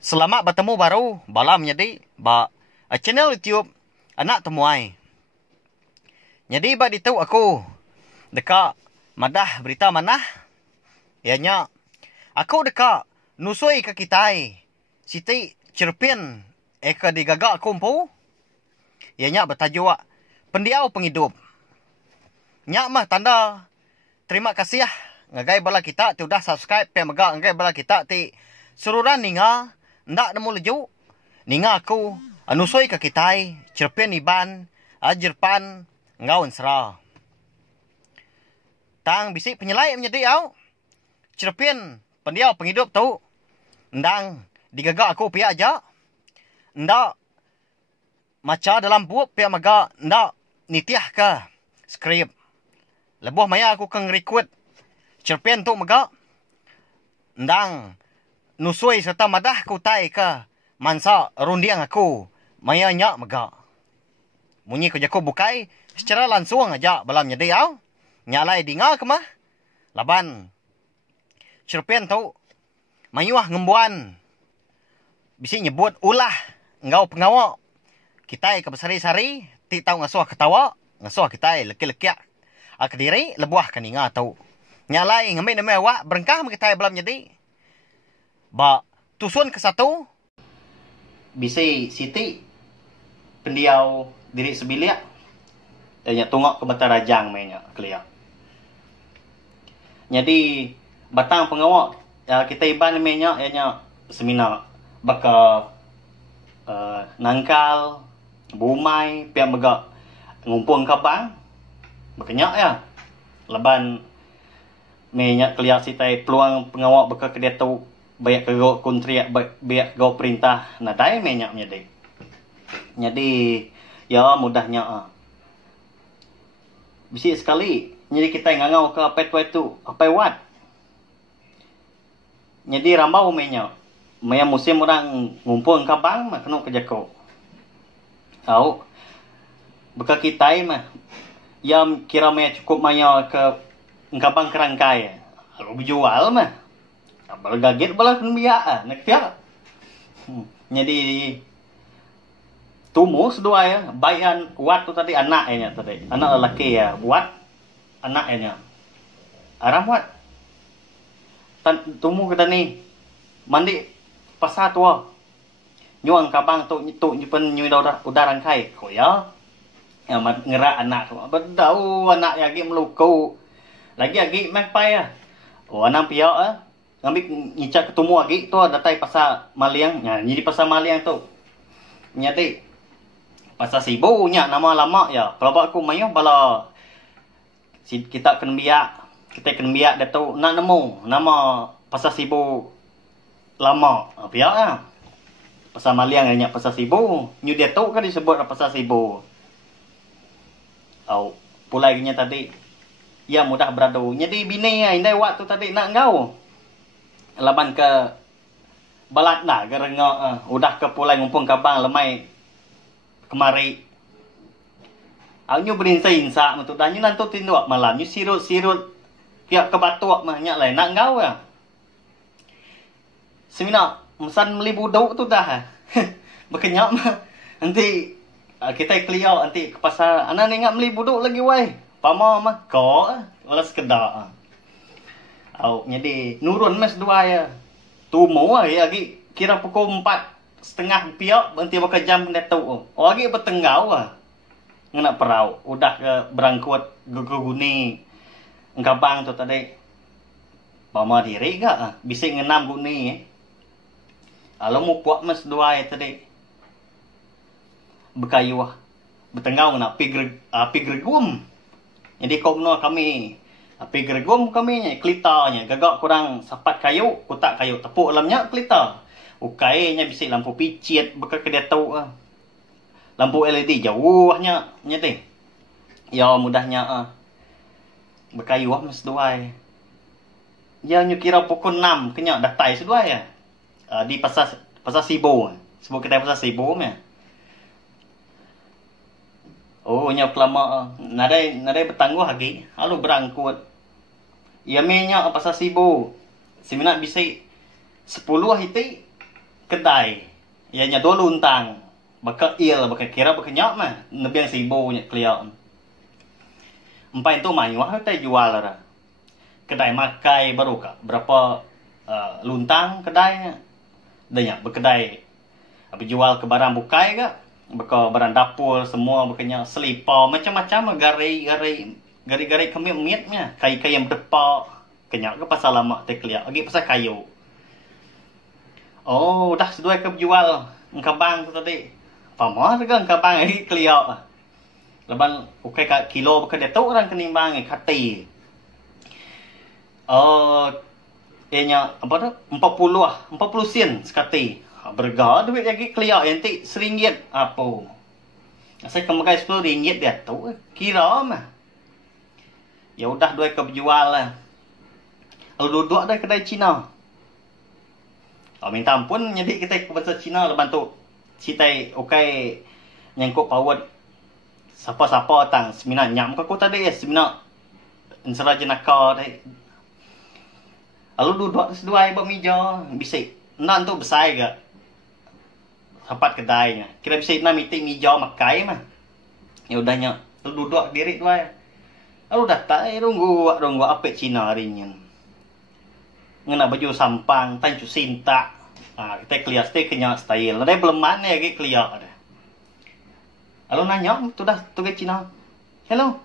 Selamat bertemu baru balam jadi channel YouTube anak temuai. Jadi ditahu aku dekat madah berita manah. Ianya aku dekat nusui ke kitai. Siti cerpin eka digagak kumpu. Ianya bertajuk pendiau penghidup. Nyak mah tanda terima kasih ya. Ngagai bala kita tu dah subscribe pe megak ngagai bala kita ti sururan ninga ndak nemu leju ninga aku anusoi ke kitai cerpen iban ajerpan ngaun sera tang bisik penyelai menjadi au cerpen pendiau penghidup tu ndang digagak aku pia aja ndak maca dalam buku pia megak ndak nitiah ke skrip lebuh maya aku keng request cerpen tu megak ndang nusui serta madah kutai ke mansa rundiang aku maya nyak megak munyi ko jako bukai secara langsung aja balam nyedi au nyalai dinga ke mah laban cerpen tu mayuah ngembuan bisi nyebut ulah ngau pengawak kitai ke besari-sari ti tau ngasuh ketawa ngasuh kitai leki-lekiak akdiri lebuah kaninga tau nyalai ngambil nama awak berengkah kita belum jadi tusun ke satu bisi siti pendiau diri sebiliak dan tungok ke bata rajang mainnya kelia jadi batang pengawak kita iban mainnya ianya seminar baka nangkal bumai pihak megak ngumpul kabang berkenyak ya leban minyak keliak sitai peluang pengawak beka kedia tu banyak kegok kontrak banyak kegok perintah nadai minyak jadi ya mudahnya bisi sekali jadi kita ngangau ke apa tu apa wat jadi rambau minyak maya musim orang ngumpul kabang mah kena kerja kau tahu beka kita mah yang kira maya cukup maya ke ngkabang kerangkai. Kalau berjual mah. Kalau gaget bala kena biak nak piak. Jadi tumu sedua ya, bayan kuat tu tadi anaknya tadi. Anak lelaki ya, buat anaknya. Aram buat. Tumu kita ni mandi pasar tua. Nyuang kabang tu nyimpen nyui udaran kai. Ko ya. Ya ngerak anak tu. Bedau anak lagi melukau. Lagi magpai ah. Oh anang piak ah. Ngambil nyicak ketemu lagi tu datai pasar Maliang. Ya, jadi pasar Maliang tu. Nyati pasar Sibu nya nama lama ya. Kalau aku mayu bala kita kena biak. Kita kena biak datu nak nemu nama pasar Sibu lama. Piak ah. Pasar Maliang nya pasar Sibu. Nyu dia tu kan disebut pasar Sibu. Au, pulai nya tadi ya mudah beradu. Jadi bini indai waktu tadi nak ngau. Laban ke balat dah gerengok udah ke pulai ngumpung kabang lemai kemari. Aunyu berinsa insa untuk dah nyu nantu tinduk malam nyu sirut pihak ke batuak mah nyak lain nak ngau ya. Semina mesan beli buduk tu dah. Berkenyak mah nanti kita clear nanti ke pasar anak ni ngak beli buduk lagi wai. Pama mah ko wala sekedar. Au jadi nurun mas dua ya. Tumu ya lagi kira pukul 4:30 piak berhenti baka jam netu. Oh lagi bertenggau ah. Ngena perau udah ke berangkut guguni ngkabang tu tadi. Pama diri gak bisa ngenam guni. Kalau mu puak mas dua ya tadi. Bekayu ah. Bertenggau ngena pi gregum. Jadi komno kami api gregum kami klitanya gagak kurang sapat kayu kutak kayu tepuk dalamnya klita ukainya bisik lampu picit beka kedia tau lampu LED jauhnya nyati ya mudahnya bekayu mas duai ya nyu kira pukul 6 kenyak datai sedua ya di pasar Sibu sebut kita pasar Sibu meh. Oh nya kelama nadai bertangguh lagi lalu berangkut ia minyak pasar Sibu seminat bisik 10 hiti kedai ianya dua luntang baka il baka kira baka nyok mah nebiang sibu nya kliok empai itu manyuah teh jual lah kedai makai baru kak berapa luntang kedainya banyak berkedai apa jual ke barang bukai kak baka barang dapur semua bakanya selipar macam-macam gari kami miatnya kai-kai yang berdepak kenyak ke pasal lama teh kliok lagi pasal kayu. Oh, dah sedua ke jual engkabang tu tadi. Pamah ke engkabang lagi kliok. Leban ukai ka kilo bukan dia tahu orang kenimbang kati. Ianya apa tu? 40 sen sekati. Berga duit lagi kliok nanti RM1 apa. Saya kemakai RM10 dia tahu kira mah. Ya udah dua ke jual lah. Lalu duduk ada kedai Cina. Minta ampun jadi kita ke bahasa Cina lepas tu citai okay nyangkut pawat siapa-siapa tang semina nyam ke kota dia semina insara jenaka dai lalu duduk seduai bak meja bisik nak tu besar ke sapat kedainya kira bisik nak meeting meja makai mah ya udahnya lalu duduk diri tuai lalu datang runggu apek Cina harinya ngena baju sampang tancu sinta kita clear stay kenya style ada belum mana lagi clear ada lalu nanya tu dah tu ke Cina hello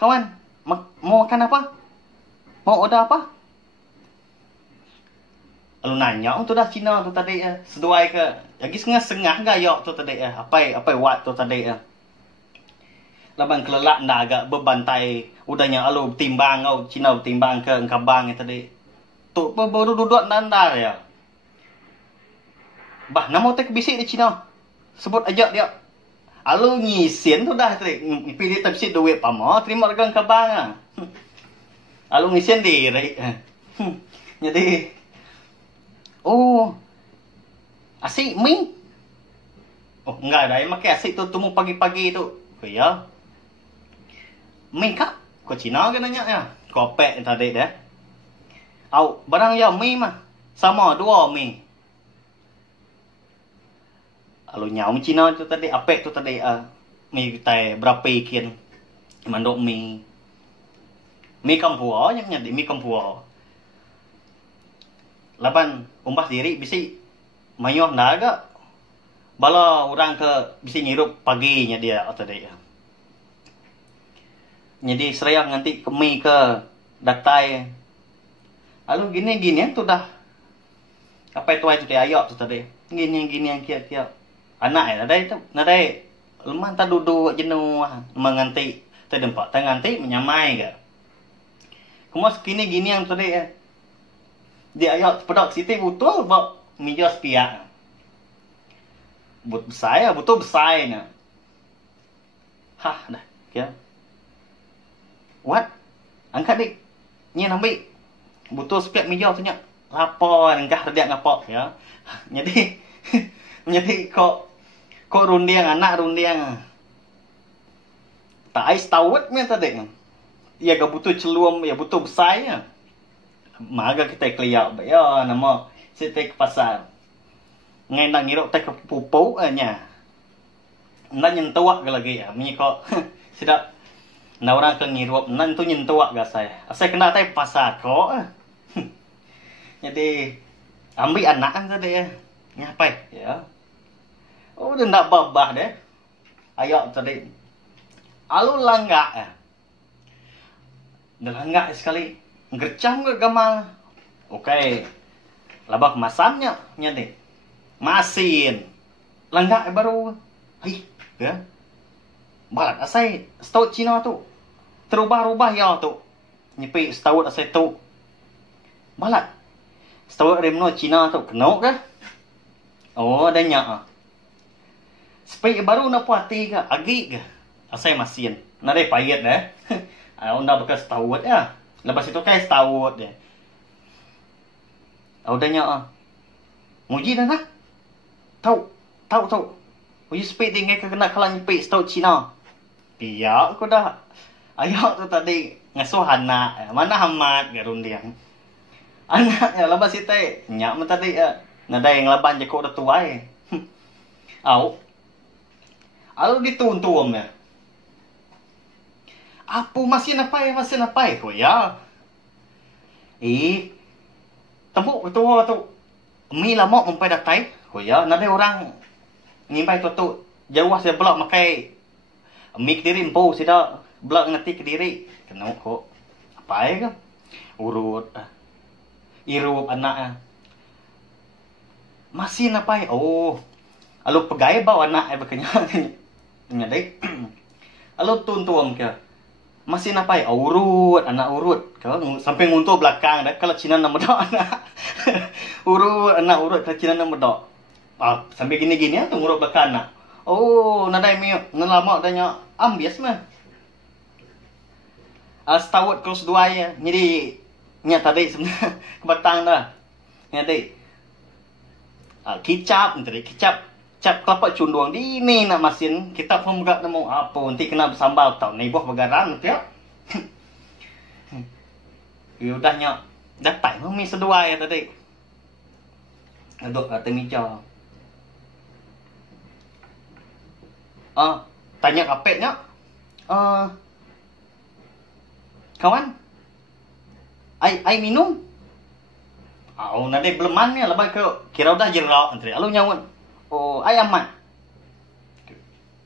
kawan mau makan apa mau order apa lalu nanya tu dah Cina tu tadi seduai ke lagi sengah gayok tu tadi apa wat tu tadi laban kelelak ndak agak bebantai udahnya alu timbang au Cina timbang ke engkabang tadi tu baru duduk nandar ya. Bah, nama tak bisik di Cina. Sebut ajak dia. Alu ngisian tu dah tadi. Pilih tak duit pama, terima regang kabang. Alu ngisian diri. Jadi asik mi. Oh, enggak ada. Makai asik tu temu pagi-pagi tu. Ya. Mi kak. Kau Cina ke nanya ya? Kau pek tadi dah. Barang ya mi mah sama dua mi. Lalu nyau Cina tu tadi apek tu tadi mi tai berapa ikin mandok mi kampua nya di mi kampua. Laban umbah diri bisi mayuh naga bala orang ke bisi ngirup paginya dia tadi. Jadi seraya nanti ke mi ke datai. Lalu gini tu dah apa itu ayok tu tadi. Gini yang kia. Anak nadai lemah tak duduk jenuh menganti terdempak nganti menyamai ke. Kemas gini yang tadi dia ayok pedak siti betul bak meja sepiak. Betul besar nya. Hah dah kia. What? Angkat dik. Ni ambil butuh sepiak meja tu nya. Apa engkah dia ngapa ya. Jadi kok rundiang anak rundiang. Tak ais tawet me tadi. Ya ga butuh celuam ya butuh besar ya. Maga kita kliak ya nama kita ke pasar. Ngai nak ngirok tak ke pupuk nya. Nak nyentuak ke lagi ya. Mi kok sedap na orang ke ngirok nan tu nyentuak ga saya. Saya kena tai pasar kok. Jadi ambil anak kan tadi ya. Ngapai ya. Oh dia nak babah deh. Ayok tadi. Alu langgak ya. Dah langgak sekali. Gercam ke gamal. Okey. Labak masamnya nya deh. Masin. Langgak baru. Hai, ya. Balat asai stout Cina tu. Terubah-ubah ya tu. Nyepi stout asai tu. Balat. Stout remno Cina tu kenok ke? Oh, ada nyak. Sepay baru na puati ka, agi ka. Asay masin. Nare payet dah. Onda bekas tawut ya. Lepas itu kai tawut dia. Udah nyak. Muji dah nak. Tahu. Uji sepay tinggal ke kena kalah nyepi stout Cina. Iya, aku dah. Ayok tu tadi ngasuh anak. Mana hamat garundiang. Anak ya lepas itu nyak tadi Nada yang laban je ko da tuai. Au. Alu dituntum ya. Apu masih napai ko ya. Temu tu mi lama mempai datai ko ya. Nada orang ngimpai tu jauh saya blok makai mi Kediri empu sida blok ngati Kediri. Kena ko apa ya kan? Urut irup anak masih napai. Oh, alu pegai bawa anak bekenya nya dek. Alu tuntum ke masih napai urut anak urut kalau sampai nguntur belakang dah kalau Cina nama dok anak urut anak urut kalau Cina nama dok sampai gini-gini tu ngurut belakang anak. Oh, nadai mi ngelama danya ambias mah. Setawut kelas 2 ya. Jadi nya tadi sebenarnya kebatang dah. Nya tadi kicap nanti kicap cap kelapa cunduang di ini nak masin kita pun enggak nemu apa nanti kena bersambal tau nih buah bagaran nanti ya. Ya udahnya datang mi sedua ya tadi. Duduk atas meja. Tanya kapetnya. Kawan, ai minum? Oh, nanti beleman ya, lebih ke kira udah jerok antri. Alu nyawun. Oh, ai aman.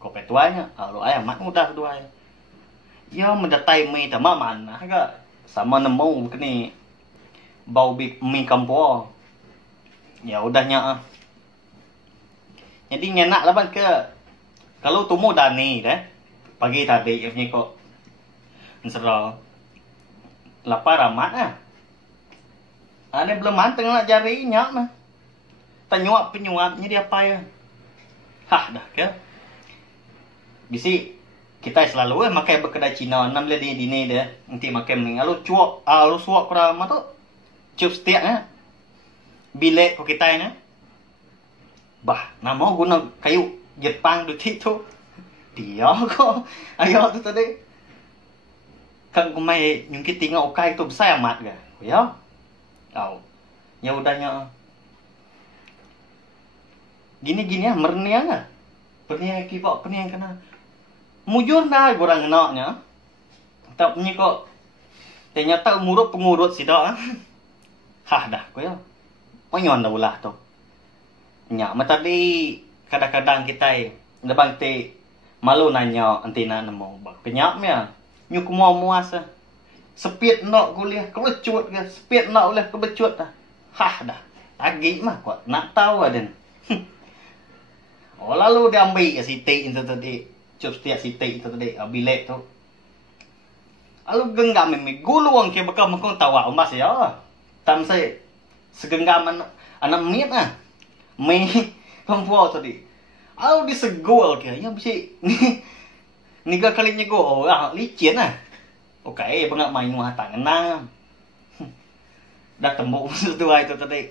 Kopi tuanya, alu ai aman udah tuanya. Ya mendatai mi tama mana, agak sama nemu kini bau mi kampung. Ya udahnya. Jadi nyenak lepas ke kalau tumu dani deh pagi tadi ini kok serah lapar amat Ini belum manteng nak jarinya mah. Penyuap-penyuapnya dia apa ya? Dah ke. Bisi kita selalu makai berkedai Cina 6 le di dia. Nanti makai mending alu cuak, alu suak kurang tu. Cup setiak bilek ko kita nya. Bah, nama guna kayu Jepang du tu. Dia kok. Ayo tu tadi. Kan kumai nyungkit tinggal okai tu besar amat ke. Ya. Ya udahnya. Gini-gini ya, merniang lah. Perniang kipok, perniang kena. Mujur dah kurang enaknya. Tak punya kok. Ternyata pengurut si dah. Dah, kau ya. Penyon dah ulah tu. Nyak, tadi kadang-kadang kita lebang te malu nanya antina nemu. Kenyapnya. Nyuk mau muas. Sepit nak kuliah kebecut ke. Sepit nak kuliah kebecut dah. Dah. Agik mah kok. Nak tahu aden. Oh lalu dia ambil sitik itu tadi. Cup setiap sitik itu tadi. Bilek tu. Lalu genggam ini. Guluang ke bekal mengkong tawa umas ya. Tam saya. Segenggam anak minit lah. Mei perempuan tadi. Lalu disegul ke. Ya bisa. Niga kalinya go. Licin lah. Oke, bengak main wah tangan nam. Dah tembok setua itu tadi.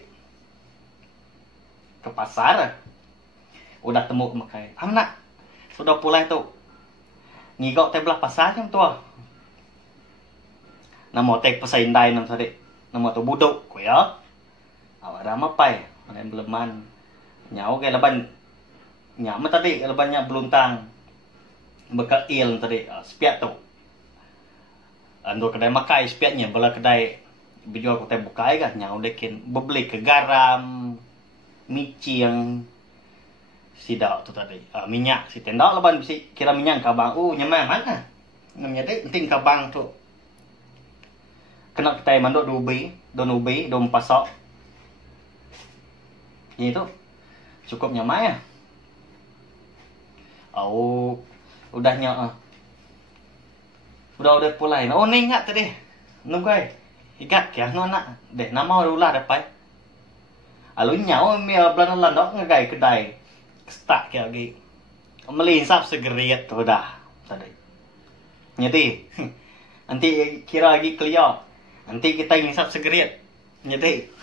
Ke pasar. Udah tembok makai. Anak. Sudah pulai tu. Ngigok teh belah pasar yang tua. Nama tek pasar indai nam tadi. Nama tu buduk ko ya. Awak ramah pai. Mana beleman. Nyau ke leban. Nyama tadi lebannya beluntang. Bekal il tadi. Spiat tu. Ando kedai makai spiatnya bola kedai berjual kedai bukai kan nyau dekin bebeli ke garam mici yang sidak tu tadi minyak si tendak leban bisi kira minyak kabang nyaman mana namanya dek penting kabang tu kena kedai mandok don ubi don pasok ini tu cukup nyaman ya udahnya udah pulai. Oh ni ingat tadi. Nugai. Ikat ke no nak. Deh nama ulah dapat. Alu nyau mi belan landok ngagai kedai. Stak ke lagi. Melisap segeriat tu dah tadi. Nyati. Nanti kira lagi clear. Nanti kita ngisap segeriat. Nyati.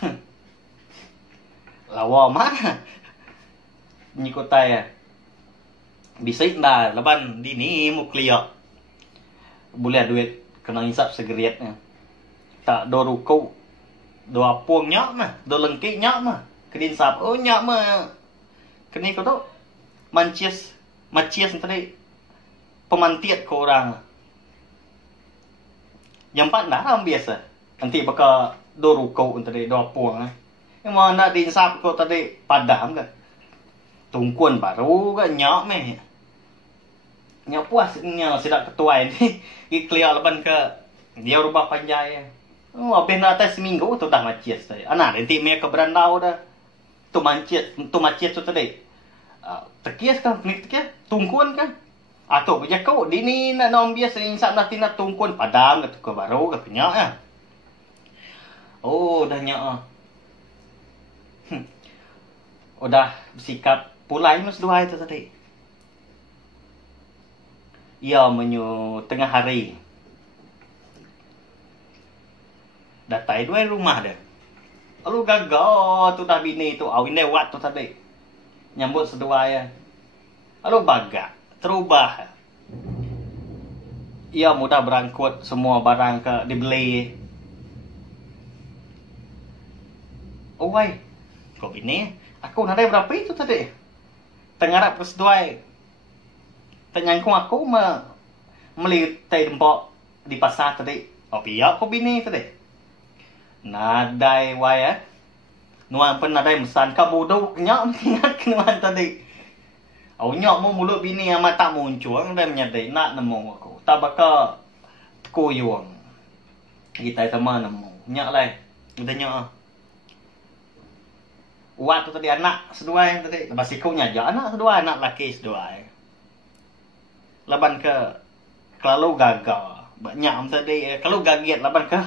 Lawa mana? Nyikotai ya. Bisa dah leban di ni mu clear. Boleh duit kena hisap segeriatnya. Tak do ruko. Do apungnya mah, do lengkiknya mah. kedin sap. Oh nyak mah kini kau tu mancis tadi pemantiat ke orang. Yang empat dah ram biasa. Nanti bakal do ruko tadi do puang. Yang mana din sap kau tadi padam ke. Tungkuan baru ke nyak meh. Nyak puas nyak sidak ketuai ni. Ikliar leban ke dia rubah panjai. Oh, habis nak atas seminggu tu dah macet tadi. Anak nanti me ke berandau dah. Tu macet tu tadi. Tekias kan, tekias tungkuan kan. Atau punya kau di ni nak nom biasa insan nak tina tungkuan padam ke baru ke penyak ah. Oh, dah nyak. Udah bersikap pulai mas dua itu tadi. Ia menyu tengah hari. Datai dua rumah dah. Lalu gagal tu dah bini tu awin lewat tu tadi. Nyambut sedua ya. Lalu bagak terubah. Ia mudah berangkut semua barang ke dibeli. Oh wai. Kau bini aku nak ada berapa itu tadi? Tengarap ke sedua. Tenyangkung aku meli tai dempok di pasar tadi. Oh pihak kau bini tadi. Nadai wai nuan pun nadai mesan ka bodoh nyak ingat nuan tadi. Au nyak mu mulut bini amat tak muncul dan menyadai nak nemu aku. Tak bakal koyong. Kita sama nemu. Nyak lai. Kita nyak. Uat tu tadi anak sedua tadi. Lepas ikut nyaja anak sedua, anak laki sedua. Laban ke kalau gagal. Banyak tadi kalau gagiat laban ke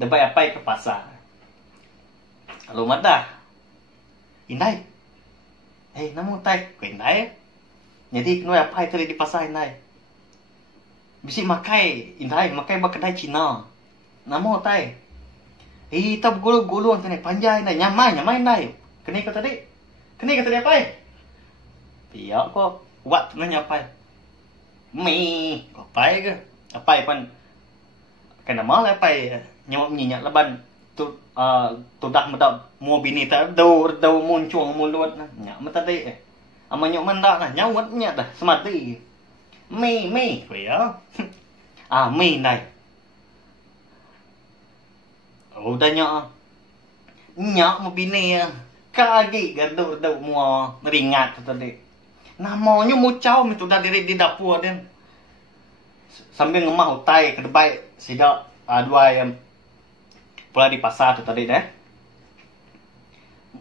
dapat apa ke pasar. Lalu madah. Indai. Namun tai ku indai. Jadi kena apa tadi di pasar indai. Bisi makai indai, makai bak kedai Cina. Namun tai. Tak gulung-gulung tadi panjang indai, nyamai indai. Kena kata tadi. Kena kata tadi apa? Iya kok buat nanya apa? Mi, apa ke? Apa pun kena mal apa nyawak minyak leban tu dah medak mua bini tak dau muncul mulut nah nyak mata tadi amanya mendak nah nyawat minyak dah semati mi ya mi nai udah nyak mau bini ya kagi gaduh mua ringat tadi namanya mucau itu dah diri di dapur dan sambil ngemah utai ke depan sidak dua yang pula di pasar tu tadi dah.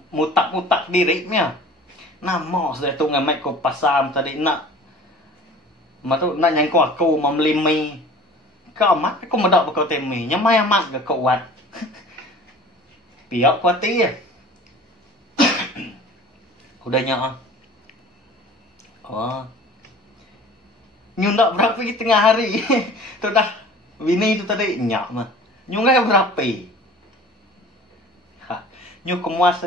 Mutak dirinya. Nama sudah tu ngamat ko pasar tadi nak. Matu nak nyangkau aku membeli mi. Kau mat aku medak bakal temi. Nyamai amat ke kau wat. Piak kuati ya. Udah nyak. Oh. Nyundak berapa di tengah hari. Tu dah bini tu tadi nyak mah. Nyungai berapa? Nyu kemuas.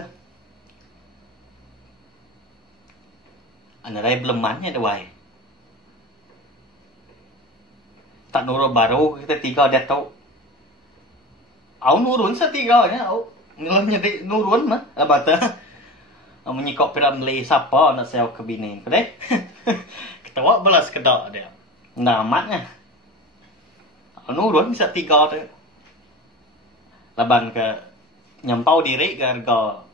Anarai belemannya dewai. Tak nurun baru kita tiga dia tahu. Au nurun setiganya au. Nyelanya nurun mah. Abata. Menyikok pira beli siapa nak sewa ke bini. Kedai. Ketawa belas kedak dia. Nah amatnya. Au nurun bisa tiga tu. Laban ke nyampau diri ke harga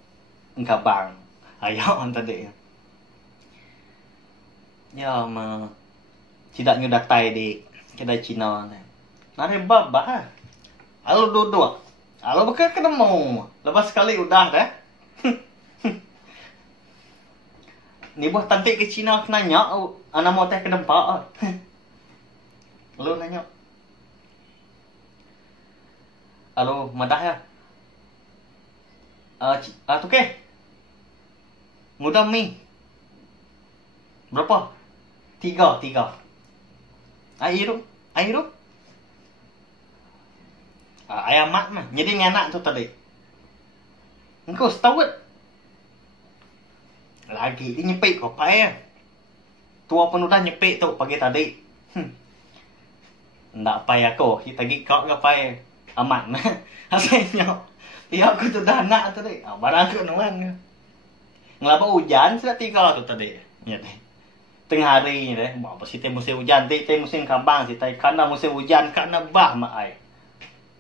engkabang. Ayo tadi. Ya mah tidak nyudah tai di kedai Cina ni. Nari babah. Halo duduk. Halo bakal ketemu. Lepas sekali udah dah. Ni buah tantik ke Cina kena nyak anak mau teh ke dempak. Lu nanya. Halo, madah ya? Tu ke? Mudah mi. Berapa? Tiga. Air tu? Ayam mat mah. Jadi nganak tu tadi. Engkau setawat. Lagi dia nyepik kau payah. Tua pun udah nyepik tu pagi tadi. Ndak payah kau. Kita pergi kau ke payah. Amat mah. Asalnya Iya aku tuh dah nak tadi. Barang aku nuan. Ngelapa hujan sudah 3 tu tadi. Ya deh. Tengah hari ni deh. Apa sih musim hujan, teh musim kabang sih teh karena musim hujan karena bah mak ai.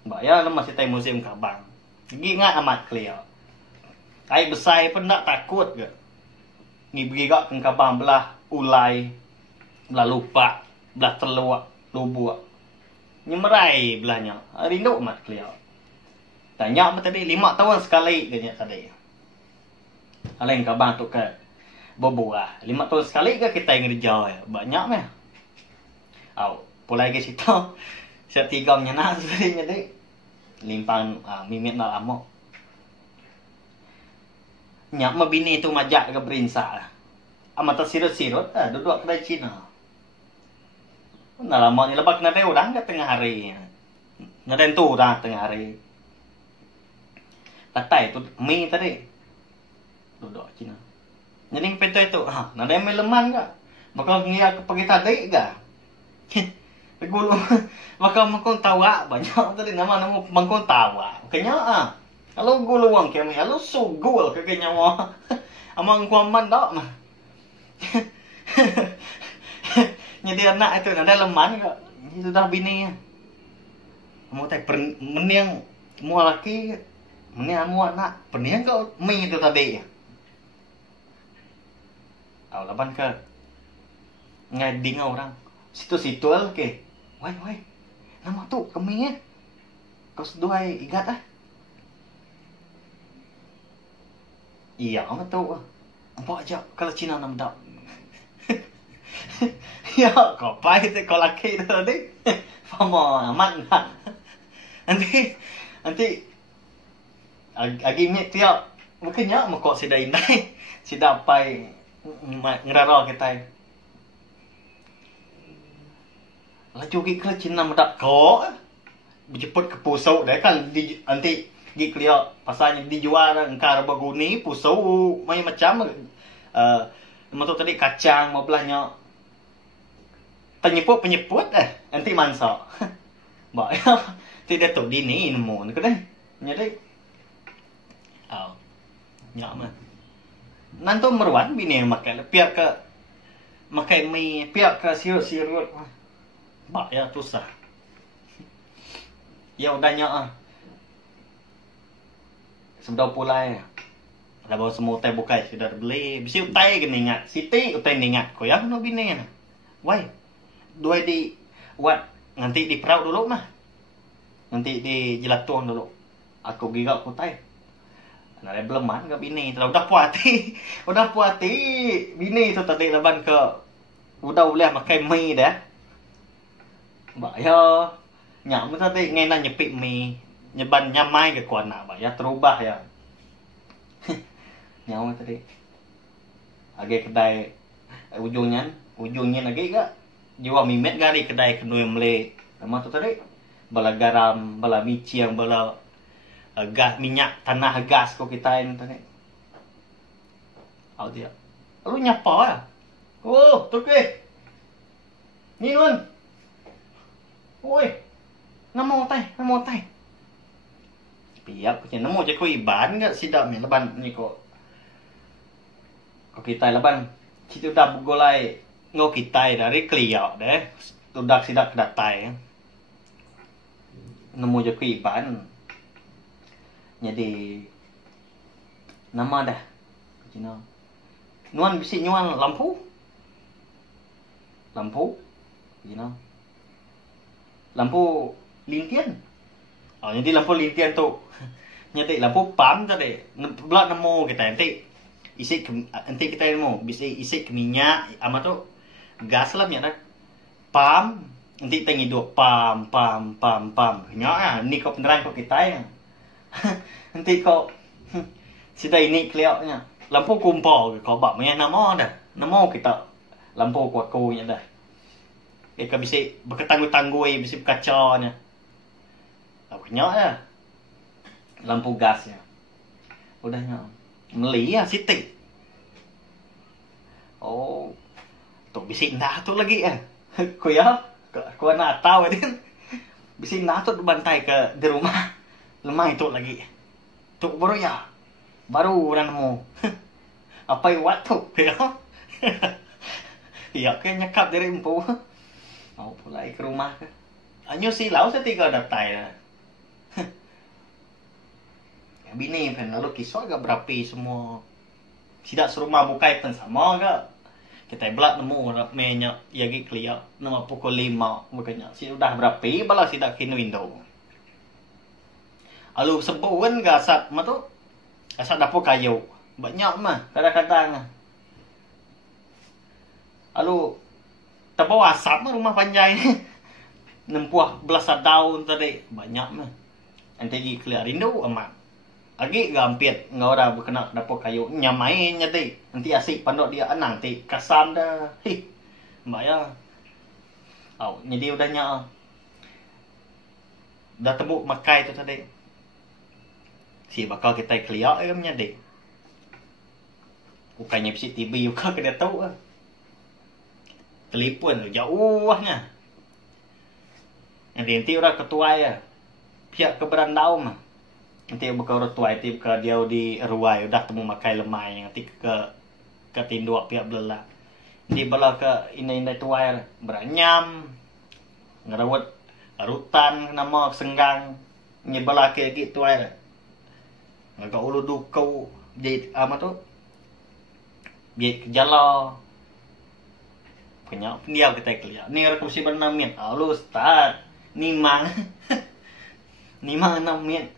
Mbak ya lu masih teh musim kabang. Gi ngat amat clear. Ai besar pun tak takut ke. Ngi pergi gak ke kabang belah ulai, belah lupa, belah teluk, lubuk. Nyemerai belahnya. Rindu amat clear. Tanya tadi 5 tahun sekali kenya tadi. Alain kabang tu ke berbuah. 5 tahun sekali ke kita yang kerja ya. Banyak meh. Au, pulai ke situ. Saya 3 menyenak sebenarnya dek. Limpang mimit nak lama. Nyak mabini tu majak ke berinsa. Amat sirut-sirut duduk kedai Cina. Nah lama ni lepas kena orang ke tengah hari. Ngaden tu dah tengah hari. Tatai tu mi tadi. Duduk Cina. Jadi peto itu, nada yang leman ke? Bakal ngia pergi tadi ke? Gulu, bakal mangkong tawa banyak tadi nama mangkong tawa. Kenya kalau gulu wang kami, kalau sugul ke kenya wah. Amang kuaman dak mah. Jadi anak itu nada leman ke? Itu dah bini. Mau tak meniang mau laki, meniang mau anak, peniang kau mi itu tadi. Au laban ke ngai ding orang situ-situ ke wai nama tu kami ya kau seduai igat iya amat tu apa aja kalau Cina nama dak ya kau pai tu kau laki tu tadi famo aman nanti agi mit dia mungkin ya mau kau sidai indai sidai pai ngeraro kita laju ke Cina medak kau berjemput ke pusau dah kan nanti di clear pasalnya dijual engkar baguni pusau macam tu tadi kacang mau belahnya penyeput nanti mansa mbak ya tidak tahu dini nemu ke deh jadi nyak mah nanti meruan bini makai pihak ke makai mie pihak ke sirut bak ya susah ya udahnya sudah pulai ada bawa semua teh bukai sudah beli bisi utai gini ingat siti utai ingat kau ya no bini wai dua di wat nanti di perahu dulu mah nanti di jelatuan dulu aku gigak utai. Nah, belum man ke bini tu udah puati bini tu tadi leban ke udah boleh makai mie dah mbak ya nyak mu tadi ngena nyepik mie nyeban nyamai ke kuan nak mbak ya terubah ya nyak mu tadi age kedai ujungnya lagi ke jiwa mimet gari kedai kenui mele nama tu tadi bala garam bala micin bala gas minyak tanah gas kau kita ini tadi. Au dia. Lu nyapa ya? Oh, tu ke. Ni nun. Oi. Namo tai. Piap ke namo je ko iban enggak sidap ni leban ni kok. Kau kita leban situ dah bugolai ngau kita dari kliau deh. Tudak sidak kedatai. Namo je ko iban. Jadi nama dah Cina nuan bisi nyuan lampu Cina lampu lintian jadi lampu lintian tu jadi lampu pam tadi belak nemu kita nanti isi nanti kita nemu bisa isi ke minyak ama tu gas lah minyak dah pam nanti tengi dua pam nya ni kau penerang kau kita ya nanti kau sida ini keliaknya lampu kumpul kau bak punya nama kita lampu kuat kuatnya dah kau bisa berketangguh-tangguh bisa berkacanya awaknya ya lampu gasnya udahnya meli ya siti oh tu bisa indah tu lagi kau ya kau nak tahu kan bisa indah tu bantai ke di rumah lemah itu lagi Tuk baru ya. Baru dah nemu. Apa yang buat tuk? Ya ke nyekap dari empu. Mau pula ke rumah ke. Anyo si lau saya tiga datai lah. Bini pen lalu kisah agak berapi semua. Tidak serumah bukai pen sama ke. Kita belak nemu rapmenya yagi kelia nama pukul 5 bukannya. Si udah berapi balas tidak kini window. Lalu sebuan ke asap mah tu. Asap dapur kayu. Banyak mah kadang-kadang. Lalu terbawa asap mah rumah panjang ni. Nempuah belasan tahun tadi. Banyak mah. Nanti pergi keluar rindu amat. Lagi gampit. Nggak orang berkena dapur kayu. Nyamain nanti. Nanti asik pandok dia. Nanti kasam dah. Hih. Mbak ya. Oh, jadi udahnya. Dah tembuk makai tu tadi. Si bakal kita keluar ya menyadik. Bukannya besi TV juga kena tahu lah. Telefon tu jauhnya. Nanti orang ketua ya. Pihak keberandau mah. Nanti buka orang tua itu buka dia di ruai udah temu makai lemai nanti ke tinduk pihak belah. Di belah ke ina-ina tua beranyam. Ngerawat rutan nama senggang nyebelah ke gitu air. Ngagak ulu dukau jadi apa tu? Biar kejala. Punya dia kita kelia. Ni aku si bernamit. Halo start. Ni mang. Ni mang namit.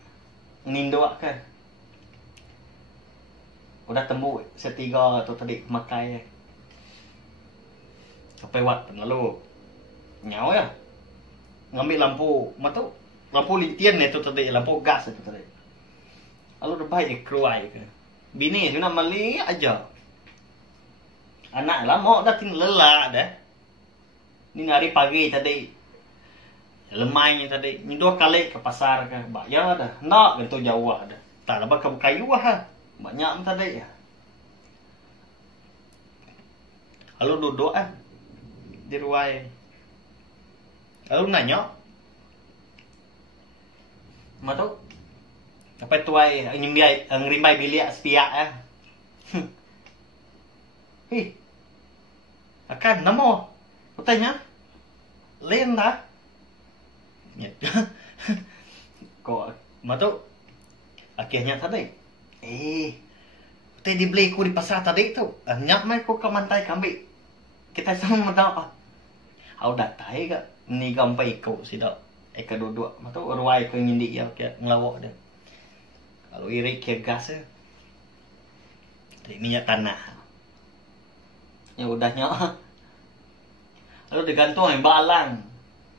Nindok kan. Udah tembuk setiga tu tadi makai. Sampai wat lalu. Nyau ya. Ngambil lampu, matu lampu litian itu tadi, lampu gas itu tadi. Lalu baik keluar ke. Bini sudah mali aja. Anak lah mau dah tin lelah dah. Ni hari pagi tadi. Lemainya tadi, ni 2 kali ke pasar ke. Bayar dah. Nak gitu jauh dah. Tak lepas ke kayu lah. Banyak tadi ya. Lalu duduk di ruai. Lalu nanya. Matu. Apa tuai ngrimbai bilik sepiak Hei. Akan namo. Kutanya. Lain dah. Kok matu. Akhirnya tadi. Tadi dibeli ku di pasar tadi tu. Nyak mai ku ke mantai kambing. Kita sama mata. Au datai ke. Ni gampai ikut sidak. Eka duduk. Matu ruai ke ngindi ya ke ngelawak dia. Kalau iri ke gas minyak tanah. Ya udahnya. Lalu digantung yang balang.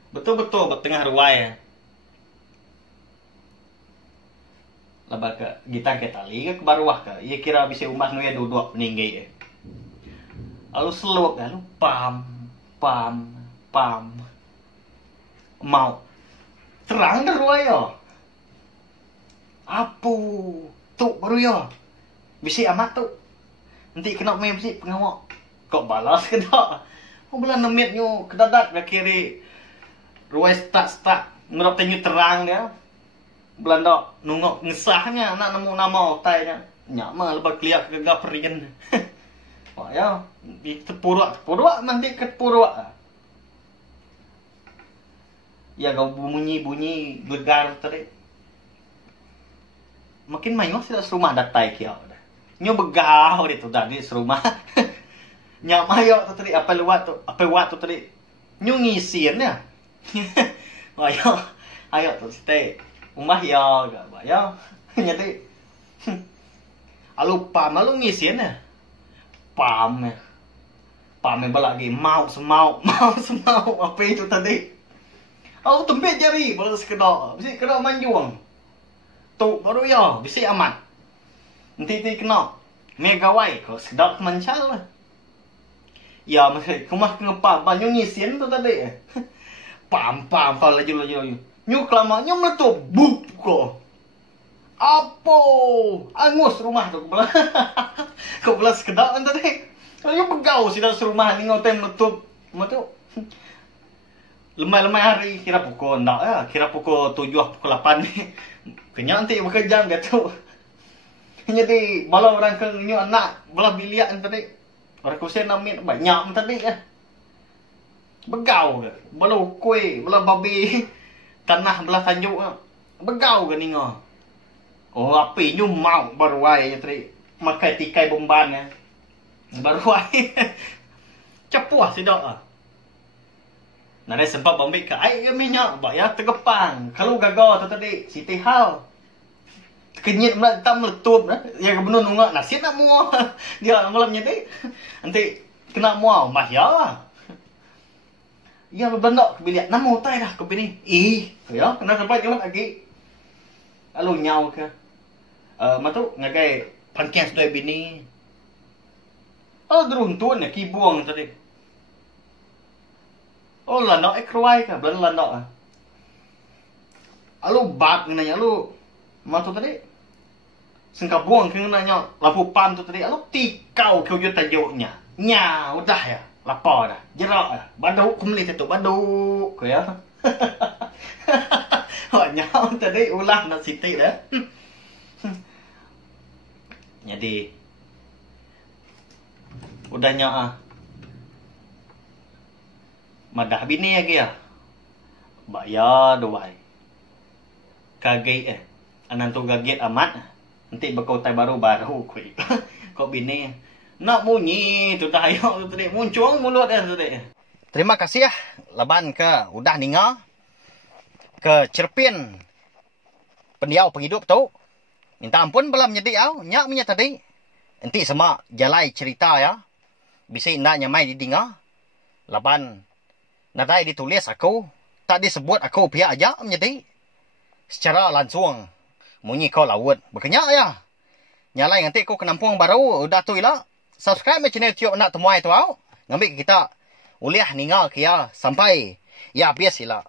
Betul-betul bertengah ruai. Lepas ke gitang ke tali ke baruah ke. Ia kira bisa umas nuya duduk meninggi. Lalu seluk lalu pam. Mau terang dah ruai ya. Apa? Tuk baru ya. Bisi amat tu. Nanti kena main bisi pengawak. Kok balas ke tak? Oh bulan nemitnya kedadak ke kiri. Ruai start. Ngerok tanya terang dia. Belanda nungok ngesahnya. Nak nemu nama otainya. Nyak mah lepas keliak ke gaperian. Wah ya. Terpuruk. Nanti ketepuruk. Ya kau bunyi gegar tadi. Makin main masih dah serumah datai kia. Nyo begau dia tu dah di serumah. Nyak mayo tu tadi apa wat tu tadi. Nyo ngisian ya. Ayo tu stay. Umah ya gak ya. Nyati. Alu pam alu ngisian ya. Pam lagi mau semau apa itu tadi. Aku tempet jari balas kedok. Bisi kedok manjuang. Tu baru ya, bisi amat. Nanti kena megawai kau sedap mancal lah. Ya masih kemah ngepam banyu ngisian tu tadi. Pam laju. Nyu kelama nyu meletup bup ko. Apa? Angus rumah tu kau belas kedok kan tadi. Nyu begau sida serumah ni ngoten meletup. Meletup. Lemai hari kira pukul 7 pukul 8 ni. Kenyang nanti bekerja gitu. Jadi bala orang ke nyu anak belah biliak tadi. Orang kusen namit banyak tadi ya. Begau ke. Bala kue, bala babi tanah belah Tanjung. Begau ke ningo. Oh api nyu mau baru wae tadi. Makai tikai bomban ya. Baru wae. Cepuah sidak. Nare sempat bambik ke ai minyak ba ya tegepang. Kalau gagal tu tadi Siti Hal. Kenyit nak tam letup nah. Ya kebenun ngak nasi nak muah. Dia malamnya tadi. Nanti kena muah mah ya. Ya bebendak ke bilik namo tai dah ke bini. Ya kena sampai jalan lagi. Lalu nyau ke. Matu ngagai pankian sedoi bini. Oh geruntun ya kibuang tadi. Oh landak ekruai ke belan landak. Lalu bat nanya lu matu tadi. Sengka buang ke nanya lapu pan tu tadi. Lalu tikau ke ujung tajuknya. Nya udah ya. Lapar dah. Jerak dah. Baduk kumlit itu. Baduk ke ya. Wah nyau tadi ulah nak siti dah. Jadi udah nyaa. Madah bini lagi ya. Mbak ya doai. Kaget anan tu gaget amat. Nanti bakau tai baru-baru kuy. Kok bini nak bunyi tu dah ayo tu tadi muncung mulut dah tu tadi. Terima kasih ya laban ke udah ninga ke cerpin pendiau penghidup tu. Minta ampun belam nyedi au nyak punya tadi. Nanti sama jalai cerita ya. Bisa ndak nyamai di dinga. Laban nadai ditulis aku tak disebut aku pihak aja menjadi secara langsung munyi kau laut berkenyak ya nyalai nanti kau kenampuang baru udah tu ilah subscribe channel tiok nak temuai tu au ngambil kita uliah ningal kia sampai ya biasilah